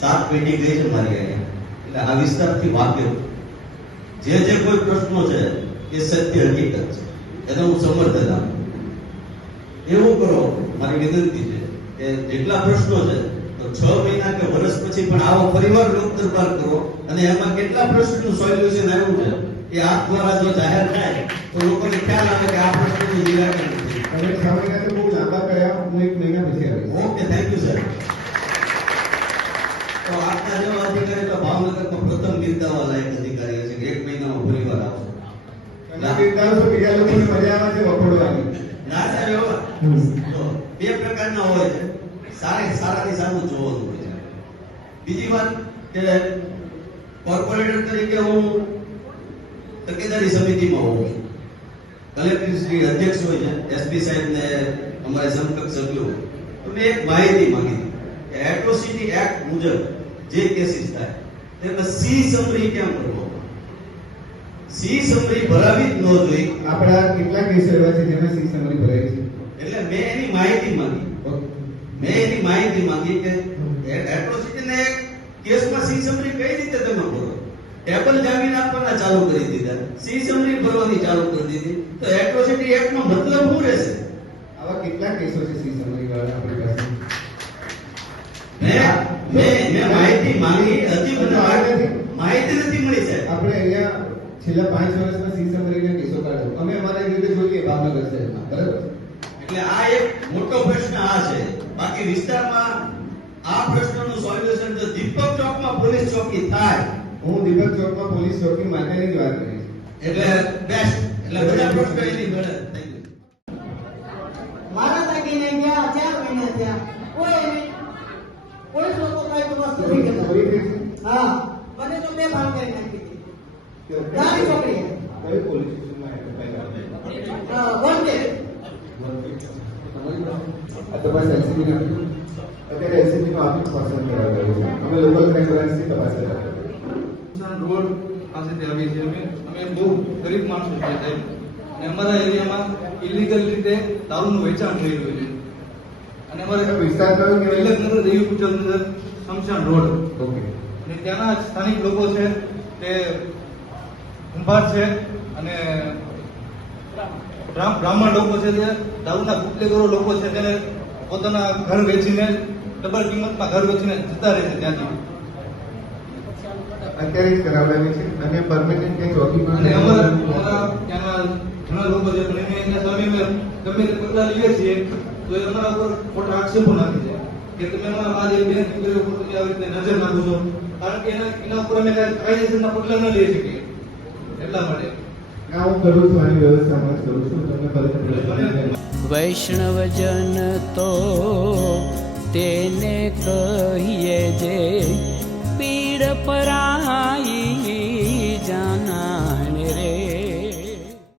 સાત પેટી ગઈ છે મારી અહીંયા એટલે આ વિસ્તારથી વાકેફ જે જે કોઈ પ્રશ્નો છે, એ સત્ય હકીકત છે. એને હું સમર્થન આપું. એવું કરો, મારી વિનંતી છે કે જેટલા પ્રશ્નો છે, તો છ મહિના કે વર્ષ પછી પણ આવો ફરીવાર લોક દરબાર કરો અને એમાં કેટલા પ્રશ્નનું સોલ્યુશન આવ્યું છે, એ આપ દ્વારા જો જાહેર થાય, તો લોકોને ખ્યાલ આવે કે આ પ્રશ્નનું નિરાકરણ છ. મહિના બહુ લાંબા કર્યા, હું એક મહિના પછી આવીશ ઓકે થેન્ક યુ સર તો આપના જેવા અધિકારી તો ભાવનગરમાં પ્રથમ બિરદાવા લાયક અધિકારી છે એક મહિનામાં લોકોને મજા આવે બે પ્રકારના હોય છે. સારા સારાથી સારું જોવાનું હોય છે. બીજી વાત કે કોર્પોરેટર તરીકે હું તકેદારી સમિતિમાં હોઉં છું. કલેક્ટર શ્રી અધ્યક્ષ હોય છે એસપી સાહેબ ને અમારા સમકક્ષ સભ્યો તો મેં એક માહિતી માંગી. કે એટ્રોસિટી એક્ટ મુજબ જે કેસીસ થાય તેમને સી સમરી કેમ કરવો? સી સમરી ભરાવી જ ન જોઈ આપણા કેટલા કેસ એવા છે જેમાં સી સમરી ભરાઈ છે? એટલે મેં એની માહિતી માંગી. મેં એની માહિતી માંગી કે એટ્રોસિટીને કેસમાં સી સમરી કઈ રીતે તમે ભરો? ટેબલ જામીન આપવાના ચાલુ કરી દીધા. સી સમરી ભરવાની ચાલુ કરી દીધી. તો એટ્રોસિટી એક્ટનો મતલબ શું રહેશે? આવા કેટલા કેસો છે સી સમરી વાળા આપણી પાસે? માહિતી માંગી હજી માહિતી નથી. મળી સાહેબ. આપણે અહીંયા છેલ્લા પાંચ વર્ષમાં સી સમરીના કેસો કાઢો અમે અમારા રીતે જોઈએ ભાવનગર શહેરમાં બરાબર? એટલે આ એક મોટો પ્રશ્ન આ છે. બાકી વિસ્તારમાં આ પ્રશ્નનું સોલ્યુશન તો દીપક ચોકમાં પોલીસ ચોકી થાય. હું દીપક ચોકમાં પોલીસ ચોકી માટેની જ વાત કરીશ. એટલે બેસ્ટ એટલે બધા પ્રશ્નો એની મળે હા મને તો બે ભાગ કરી નાખી દીધી ગાડી પકડી કઈ પોલીસ સ્ટેશનમાં FIR કરાવી? વંદે આ તપાસ LCB ની હતી. અત્યારે LCB નો આફિસ પસંદ કરાવી રહ્યું છે. અમે લોકલ ક્રાઇમ બ્રાન્ચથી તપાસ કરાવી રોડ પાસેથી આવીએ છીએ અમે અમે બહુ ગરીબ માણસો છીએ સાહેબ અને અમારા એરિયામાં ઇલીગલ રીતે દારૂનું વેચાણ થઈ રહ્યું છે અને અમારે વિસ્તાર કયો કે વિલકનગર દેવી પૂજન શમશાન રોડ. ઓકે. અને ત્યાંના સ્થાનિક લોકો છે તે કુંભાર છે અને બ્રાહ્મણ લોકો છે તે દારૂના બુટલેગરો લોકો છે તેને પોતાના ઘર વેચીને ડબલ કિંમતમાં ઘર વેચીને જતા રહે છે ત્યાંથી. અત્યારે જ કરાવડાવી છે? અને પરમેનન્ટ કે ચોકીમાં અને અમારા ત્યાંના ઘણા લોકો છે પણ એને અમે ગમે તે પગલાં લઈએ છીએ તો એ ઉપર ખોટા આક્ષેપો નાખે છે કે તમે અમારા મારી બેન દીકરીઓ ઉપર તમે આવી રીતે નજર નાખો છો. કારણ કે એના એના ઉપર અમે કાંઈ કાયદેસરના પગલાં ન લઈ શકીએ. એટલા માટે. ના હું કરું છું આની વ્યવસ્થા કરું છું તમને ફરીથી વૈષ્ણવજન તો તેને કહીએ જે પીડ પરા